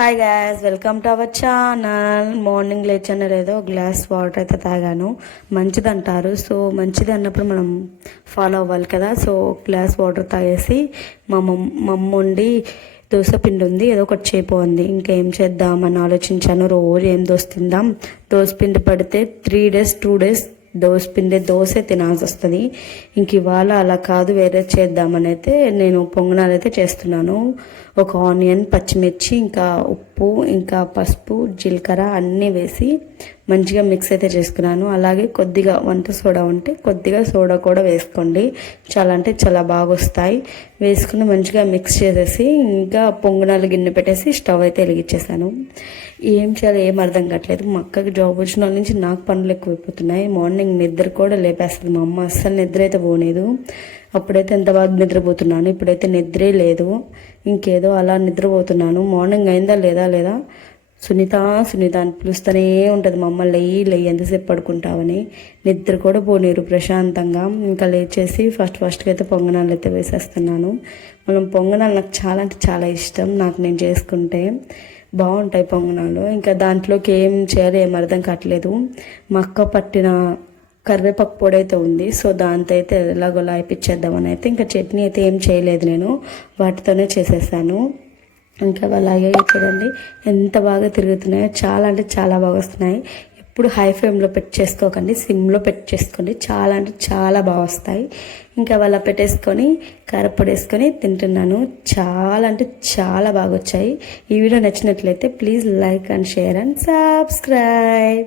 Hi guys, welcome to our channel. Morning లేచానో లేదో glass water అయితే తాగాను. మంచిది అంటారు, సో మంచిది అన్నప్పుడు మనం ఫాలో అవ్వాలి కదా. సో గ్లాస్ వాటర్ తాగేసి మా మమ్మ ఉండి దోశ పిండి ఉంది, ఏదో ఒకటి చేయిపోయింది. ఇంకేం చేద్దామని ఆలోచించాను. రోజు ఏం దోశ తిందాం, దోశ పిండి పడితే 3 days 2 days దోశ తినాల్సి వస్తుంది. ఇంక ఇవాళ అలా కాదు, వేరే చేద్దామని అయితే నేను పొంగనాలు అయితే చేస్తున్నాను. ఒక ఆనియన్, పచ్చిమిర్చి, ఇంకా ఉప్పు, ఇంకా పసుపు, జీలకర్ర అన్నీ వేసి మంచిగా మిక్స్ అయితే చేసుకున్నాను. అలాగే కొద్దిగా వంట సోడా ఉంటే కొద్దిగా సోడా కూడా వేసుకోండి, చాలా అంటే చాలా బాగా వస్తాయి. వేసుకుని మంచిగా మిక్స్ చేసేసి ఇంకా పొంగనాలు గిన్నె పెట్టేసి స్టవ్ అయితే వెలిగించేసాను. ఏం చేయాలో ఏం అర్థం కావట్లేదు. మా అక్కకి జాబ్ వచ్చిన నుంచి నాకు పనులు ఎక్కువైపోతున్నాయి. మార్నింగ్ నిద్ర కూడా లేపేస్తుంది మా అమ్మ, అస్సలు నిద్ర అయితే పోలేదు. అప్పుడైతే ఎంత బాగా నిద్రపోతున్నాను, ఇప్పుడైతే నిద్రే లేదు. ఇంకేదో అలా నిద్రపోతున్నాను. మార్నింగ్ అయిందా లేదా సునీత అని పిలుస్తూనే ఉంటుంది మా అమ్మ. లెయ్యి ఎంతసేపు పడుకుంటావని. నిద్ర కూడా పోనీరు ప్రశాంతంగా. ఇంకా లేచేసి ఫస్ట్గా అయితే పొంగనాలు అయితే వేసేస్తున్నాను. మనం పొంగనాలు నాకు చాలా అంటే చాలా ఇష్టం. నాకు నేను చేసుకుంటే బాగుంటాయి పొంగనాలు. ఇంకా దాంట్లోకి ఏం చేయాలో ఏం అర్థం కావట్లేదు. మా అక్క పట్టిన కరివేపాకు పొడి అయితే ఉంది, సో దాంతో అయితే ఎలాగోలా అయిపించేద్దామని అయితే ఇంకా చట్నీ అయితే ఏం చేయలేదు, నేను వాటితోనే చేసేసాను. ఇంకా అలాగే చూడండి ఎంత బాగా తిరుగుతున్నాయో, చాలా అంటే చాలా బాగా వస్తున్నాయి. ఎప్పుడు హై ఫ్లేమ్లో పెట్టి చేసుకోకండి, సిమ్లో పెట్టి చేసుకోండి, చాలా అంటే చాలా బాగా వస్తాయి. ఇంకా వాళ్ళ పెట్టేసుకొని కారపొడి వేసుకొని తింటున్నాను. చాలా అంటే చాలా బాగా వచ్చాయి. ఈ వీడియో నచ్చినట్లయితే please like and share and subscribe.